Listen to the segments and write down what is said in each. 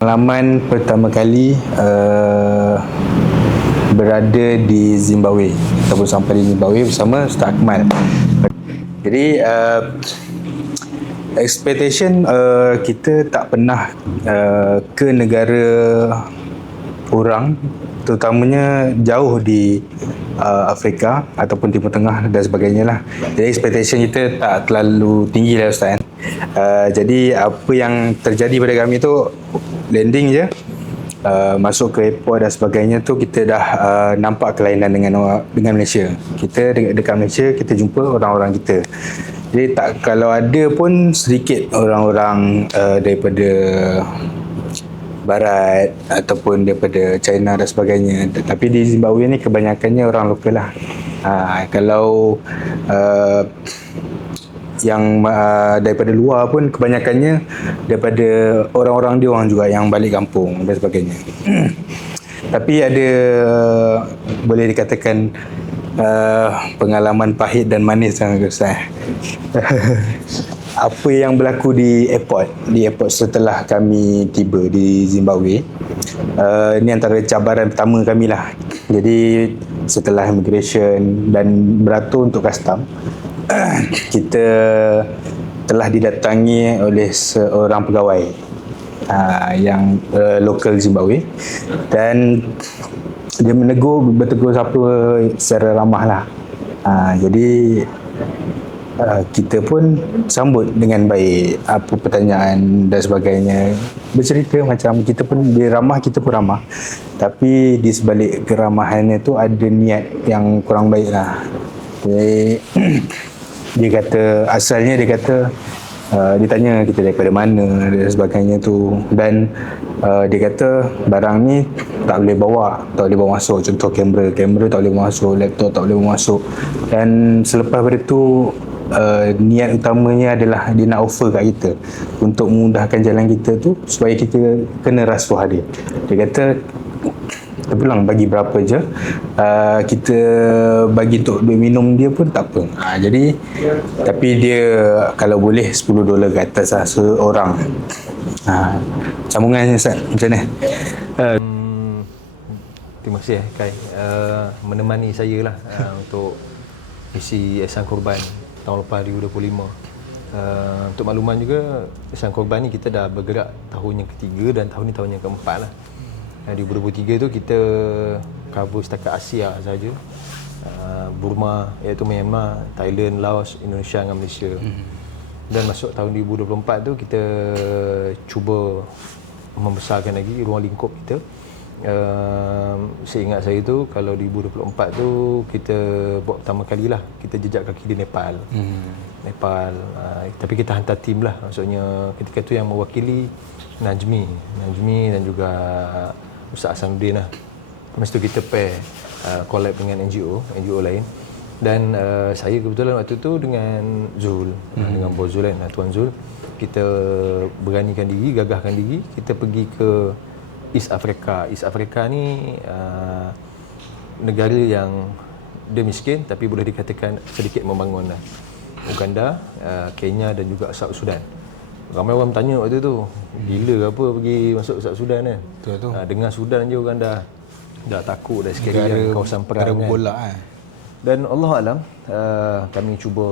Pengalaman pertama kali berada di Zimbabwe ataupun sampai di Zimbabwe bersama Ustaz Akmal. Jadi expectation kita tak pernah ke negara orang, terutamanya jauh di Afrika ataupun Timur Tengah dan sebagainya lah. Jadi expectation kita tak terlalu tinggi lah Ustaz. Jadi apa yang terjadi pada kami tu landing je, masuk ke airport dan sebagainya tu kita dah nampak kelainan dengan Malaysia. Kita dekat Malaysia kita jumpa orang-orang kita. Jadi tak, kalau ada pun sedikit orang-orang daripada Barat ataupun daripada China dan sebagainya. Tapi di Zimbabwe ni kebanyakannya orang lokal lah. Kalau yang daripada luar pun kebanyakannya daripada orang-orang dia orang juga yang balik kampung dan sebagainya. Tapi ada boleh dikatakan pengalaman pahit dan manis sangat Ustaz. Apa yang berlaku di airport setelah kami tiba di Zimbabwe, ini antara cabaran pertama kami lah. Jadi setelah immigration dan beratur untuk custom, kita telah didatangi oleh seorang pegawai yang lokal Zimbabwe, dan dia bertegur siapa secara ramah lah. Jadi kita pun sambut dengan baik apa pertanyaan dan sebagainya, bercerita macam kita pun dia ramah, kita pun ramah, tapi di sebalik keramahannya tu ada niat yang kurang baik lah. Jadi dia kata, asalnya dia kata dia tanya kita daripada mana dan sebagainya tu, dan dia kata barang ni tak boleh bawa masuk, contoh kamera tak boleh bawa masuk, laptop tak boleh bawa masuk. Dan selepas pada tu niat utamanya adalah dia nak offer kat kita untuk memudahkan jalan kita tu, supaya kita kena rasuah dia. Dia kata terpulang bagi berapa je, kita bagi untuk duit minum dia pun tak apa. Jadi tapi dia kalau boleh $10 ke atas lah seorang. Sambungannya Ustaz, macam mana? Terima kasih Kai menemani saya lah untuk isi Ihsan Korban tahun lepas 2025. Untuk makluman juga, Ihsan Korban ni kita dah bergerak tahun yang ketiga dan tahun ni tahun yang keempat lah. Di 2023 tu kita cover setakat Asia saja, Burma iaitu Myanmar, Thailand, Laos, Indonesia dengan Malaysia. Dan masuk tahun 2024 tu kita cuba membesarkan lagi ruang lingkup kita. Seingat saya tu kalau 2024 tu kita buat pertama kali lah kita jejak kaki di Nepal. Tapi kita hantar tim lah, maksudnya ketika tu yang mewakili Najmi dan juga Ustaz Hasanuddin lah. Masa tu kita pair collab dengan NGO lain, dan saya kebetulan waktu tu dengan Zul, dengan Bos Zul kan, Tuan Zul, kita beranikan diri, gagahkan diri, kita pergi ke East Africa. East Africa ni negara yang dia miskin tapi boleh dikatakan sedikit membangun lah. Uganda, Kenya dan juga South Sudan. Ramai orang tanya waktu tu, gila apa pergi masuk South Sudan kan? Betul tu. Dengar Sudan je orang dah takut dah sekali yang kawasan perang kan. Bola, Dan Allah Alam, kami cuba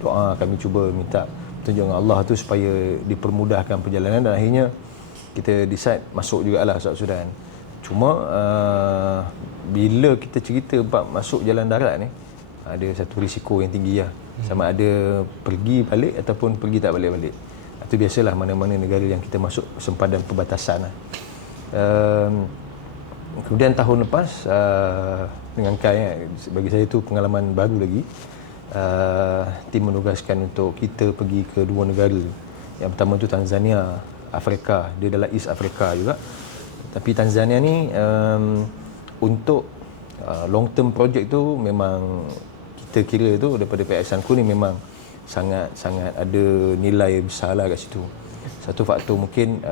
doa, kami cuba minta petunjuk dengan Allah tu supaya dipermudahkan perjalanan, dan akhirnya kita decide masuk jugalah South Sudan. Cuma bila kita cerita bab masuk jalan darat ni, ada satu risiko yang tinggi lah. Sama ada pergi balik ataupun pergi tak balik-balik. Itu biasalah mana-mana negara yang kita masuk sempadan perbatasan lah. Kemudian tahun lepas dengan Kai, bagi saya itu pengalaman baru lagi. Tim menugaskan untuk kita pergi ke dua negara. Yang pertama tu Tanzania, Afrika. Dia adalah East Africa juga. Tapi Tanzania ni untuk long term project tu memang kita kira tu daripada pihak Ihsanku ni memang sangat ada nilai besar lah kat situ. Satu faktor mungkin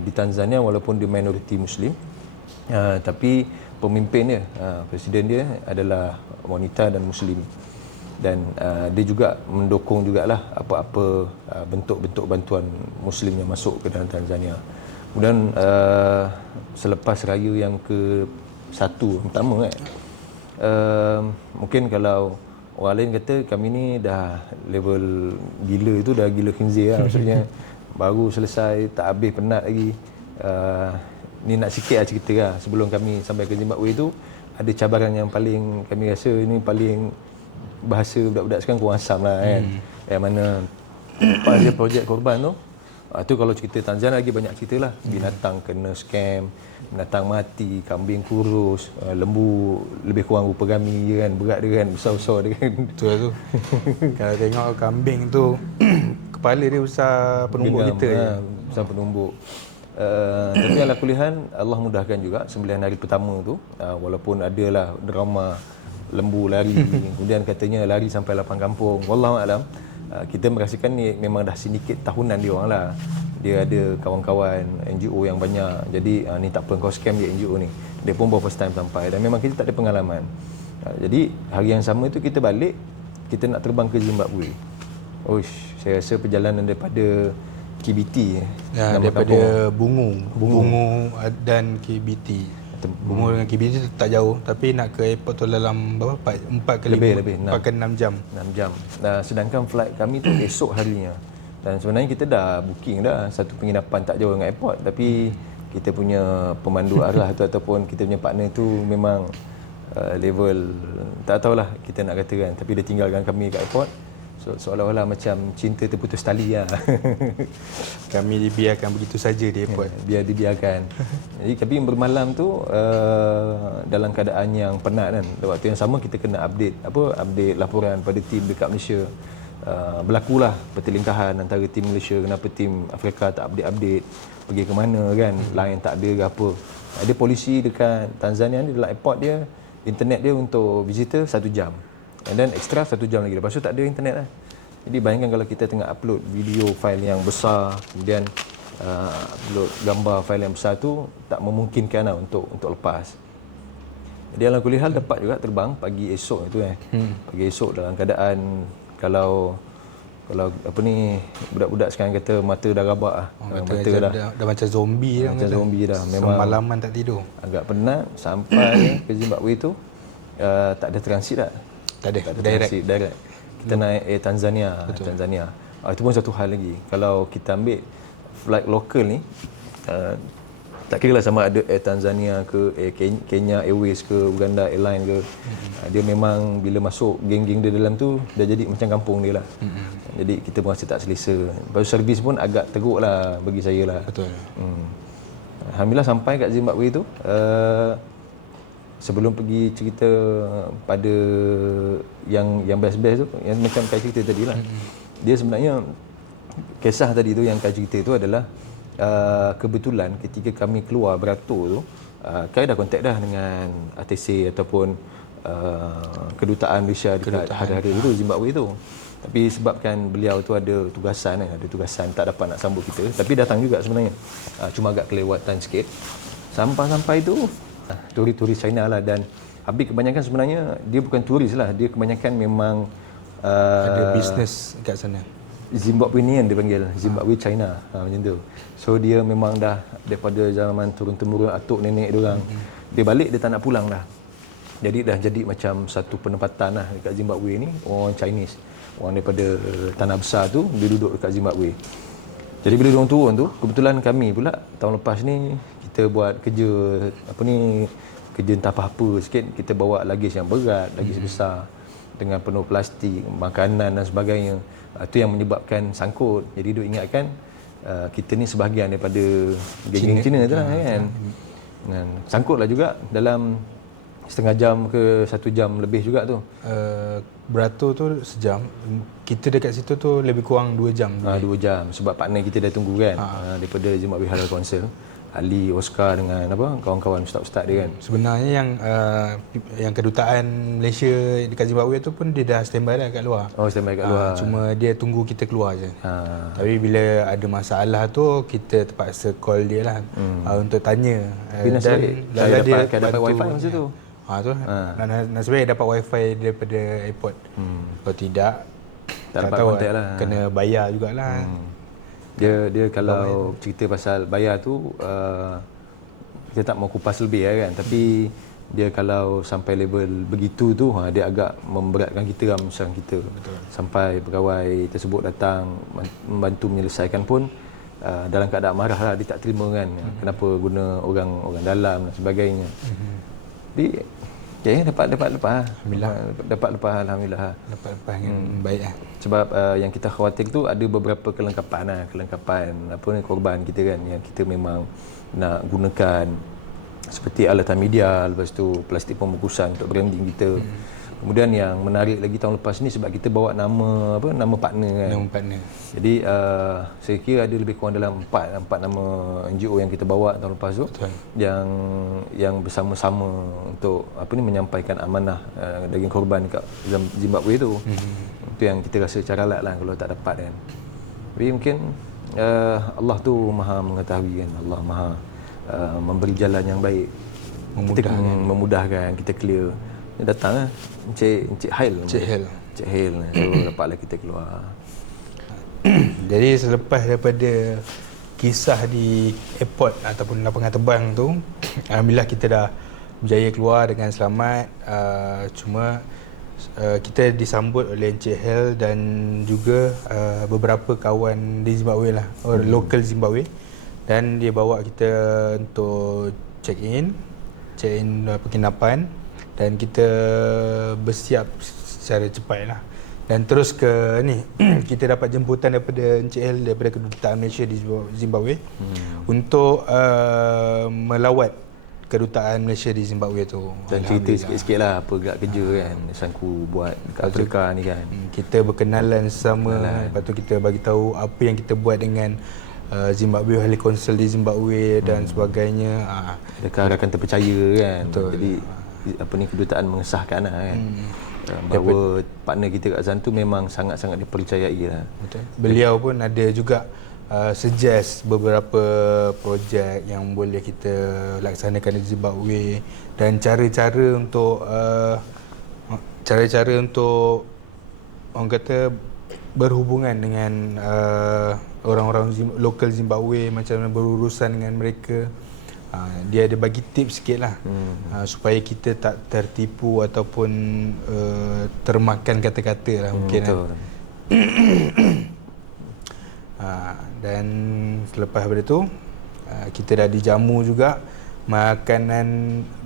di Tanzania walaupun dia minoriti Muslim, tapi pemimpin dia, presiden dia adalah wanita dan Muslim. Dan dia juga mendukung jugalah apa-apa bentuk-bentuk bantuan Muslim yang masuk ke dalam Tanzania. Kemudian selepas raya yang ke-1 pertama kan, mungkin kalau orang lain kata kami ni dah level gila, itu dah gila khinzir lah. Maksudnya baru selesai, tak habis penat lagi. Ni nak sikit lah cerita lah. Sebelum kami sampai ke Zimbabwe tu, ada cabaran yang paling kami rasa ni paling, bahasa budak-budak sekarang kurang asam lah kan. Yang mana lepas dia projek korban tu, tu kalau cerita Tanzania lagi banyak cerita lah. Binatang kena scam, binatang mati, kambing kurus, lembu lebih kurang rupa kami je kan, berat dia kan, besar-besar dia kan. Betul lah tu. Kalau tengok kambing tu kepala dia besar penumbuk Genggam, kita je. besar penumbuk. Tapi ala kulihan Allah mudahkan juga 9 hari pertama tu, walaupun adalah drama lembu lari kemudian katanya lari sampai 8 kampung, wallahu alam. Kita merasakan ni memang dah sindiket tahunan dia orang lah. Dia ada kawan-kawan NGO yang banyak. Jadi ni tak apa, kau scam dia NGO ni. Dia pun baru first time sampai dan memang kita tak ada pengalaman. Jadi hari yang sama tu kita balik, kita nak terbang ke Zimbabwe. Saya rasa perjalanan daripada KBT, Ya, nama daripada kampung. Bungu dan KBT. Bungu dengan KBT tu tak jauh, tapi nak ke airport tu dalam berapa? 4 ke 5, Lebih, 4 ke 6 jam. 6 jam. Sedangkan flight kami tu esok harinya. Dan sebenarnya kita dah booking dah satu penginapan tak jauh dengan airport, tapi kita punya pemandu arah tu ataupun kita punya partner tu memang level tak tahulah kita nak kata kan, tapi dia tinggalkan kami kat airport. So, seolah-olah macam cinta terputus tali lah. Kami dibiarkan begitu saja di airport. Biar dibiarkan. Jadi kami bermalam tu dalam keadaan yang penat kan. Waktu yang sama kita kena update laporan pada tim dekat Malaysia. Berlakulah pertelingkahan antara tim Malaysia, kenapa tim Afrika tak update pergi ke mana kan, line tak ada ke apa. Ada polisi dekat Tanzania ni, dalam airport dia, internet dia untuk visitor 1 jam. And then extra 1 jam lagi. Lepas tu tak ada internet lah. Jadi bayangkan kalau kita tengah upload video file yang besar, kemudian upload gambar file yang besar tu, tak memungkinkan lah untuk lepas. Jadi dalam kuliah dapat juga terbang pagi esok tu Pagi esok dalam keadaan kalau apa ni, budak-budak sekarang kata mata dah rabak lah. Mata dah macam zombie dah. Macam zombie dah. Memang semalaman tak tidur. agak penat. Sampai ke Zimbabwe tu tak ada transit tak? Tak ada, direct. Kita naik Air Tanzania. Itu pun satu hal lagi. Kalau kita ambil flight lokal ni, tak kira lah sama ada Air Tanzania ke Air Kenya Airways ke Uganda Airline ke, dia memang bila masuk geng-geng dia dalam tu dah jadi macam kampung dia lah. Jadi kita pun rasa tak selesa. Lepas tu servis pun agak teruk lah bagi saya lah. Betul. Alhamdulillah sampai kat Zimbabwe tu, sebelum pergi cerita pada yang best-best tu, yang macam Kai cerita tadi lah. Dia sebenarnya, kisah tadi tu yang Kai cerita tu adalah kebetulan ketika kami keluar beratur tu, Kai dah kontak dah dengan ATC ataupun kedutaan Malaysia dekat hari-hari itu Zimbabwe tu. Tapi sebabkan beliau tu ada tugasan tak dapat nak sambut kita, tapi datang juga sebenarnya. Cuma agak kelewatan sikit. Sampai tu turis China lah, dan Habib kebanyakan sebenarnya dia bukan turis lah, dia kebanyakan memang ada bisnes kat sana. Zimbabwean dia panggil, Zimbabwe China, macam tu. So dia memang dah daripada zaman turun-temurun atuk nenek dia orang. Dia balik dia tak nak pulang dah. Jadi dah jadi macam satu penempatan lah dekat Zimbabwe ni, orang Chinese. Orang daripada tanah besar tu dia duduk dekat Zimbabwe. Jadi bila diorang turun tu, kebetulan kami pula tahun lepas ni kita buat kerja kerja entah apa-apa sikit, kita bawa lagis yang berat, lagis besar dengan penuh plastik, makanan dan sebagainya. Itu yang menyebabkan sangkut. Jadi dia ingatkan kita ni sebahagian daripada geng-geng Cina tu lah kan. Dan sangkutlah juga dalam setengah jam ke 1 jam lebih juga tu. Beratur tu sejam. Kita dekat situ tu lebih kurang 2 jam. 2 jam sebab partner kita dah tunggu kan, daripada Zimbabwe Halal Council, Ali, Oscar dengan kawan-kawan ustaz-ustaz dia kan. Sebenarnya yang kedutaan Malaysia dekat Zimbabwe tu pun dia dah standby dah kat luar. Oh, standby kat luar. Cuma dia tunggu kita keluar je. Tapi bila ada masalah tu kita terpaksa call dia lah untuk tanya. Dan dia dapat wifi masa tu. Nasib baik dapat wifi daripada airport. Kalau tidak, tak dapat tahu kontak lah. Kena bayar jugalah. Dia kalau cerita pasal bayar tu kita tak mau kupas lebih kan, tapi dia kalau sampai level begitu tu dia agak memberatkan kita, menyusahkan kita. Betul. Sampai pegawai tersebut datang membantu menyelesaikan pun dalam keadaan marah lah, dia tak terima kan. Kenapa guna orang dalam dan sebagainya. Jadi dapat lepas. Alhamdulillah. Dapat lepas dengan baik lah. Sebab yang kita khawatir tu ada beberapa kelengkapan korban kita kan, yang kita memang nak gunakan, seperti alatan media, lepas tu plastik pembungkusan untuk branding kita. Kemudian yang menarik lagi tahun lepas ni sebab kita bawa nama partner kan. Nama partner. Jadi saya kira ada lebih kurang dalam 4 nama NGO yang kita bawa tahun lepas tu. Betul. Yang bersama-sama untuk menyampaikan amanah daging korban kat Zimbabwe tu. Itu yang kita rasa caralat lah kalau tak dapat kan. Tapi mungkin Allah tu maha mengetahui kan. Allah maha memberi jalan yang baik, memudahkan kita clear. Dia datang lah Encik Hail, so dapatlah kita keluar. Jadi selepas daripada kisah di airport ataupun lapangan terbang tu, alhamdulillah kita dah berjaya keluar dengan selamat. Cuma kita disambut oleh Encik Hail dan juga beberapa kawan di Zimbabwe lah, local Zimbabwe. Dan dia bawa kita untuk check in penginapan, dan kita bersiap secara cepat lah. Dan terus ke ni kita dapat jemputan daripada Encik Hail daripada Kedutaan Malaysia di Zimbabwe untuk melawat Kedutaan Malaysia di Zimbabwe tu. Dan cerita sikit-sikit lah apa gerak kerja kan Sangku buat dekat Afrika ni kan. Kita berkenalan sama, lepas tu kita bagi tahu apa yang kita buat dengan Zimbabwe, Ahli Konsul di Zimbabwe dan sebagainya. Adakah rakan terpercaya kan. Betul. Jadi kedutaan mengesahkan lah kan. Bahawa partner kita kat sana tu memang sangat-sangat dipercayai lah. Betul. Beliau pun ada juga suggest beberapa projek yang boleh kita laksanakan di Zimbabwe, dan cara-cara untuk orang kata berhubungan dengan orang-orang lokal Zimbabwe, macam mana berurusan dengan mereka. Dia ada bagi tips sikit lah supaya kita tak tertipu ataupun termakan kata-kata lah mungkin. Betul. Dan selepas daripada tu kita dah dijamu juga makanan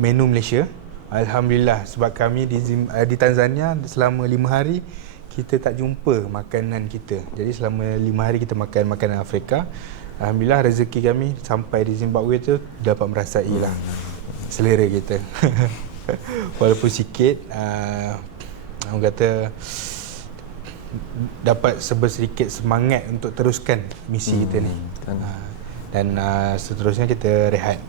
menu Malaysia. Alhamdulillah, sebab kami di Tanzania selama 5 hari kita tak jumpa makanan kita. Jadi selama 5 hari kita makan makanan Afrika. Alhamdulillah rezeki kami sampai di Zimbabwe tu dapat merasai lah selera kita. Walaupun sikit, orang kata dapat sedikit semangat untuk teruskan misi kita ni. Dan seterusnya kita rehat.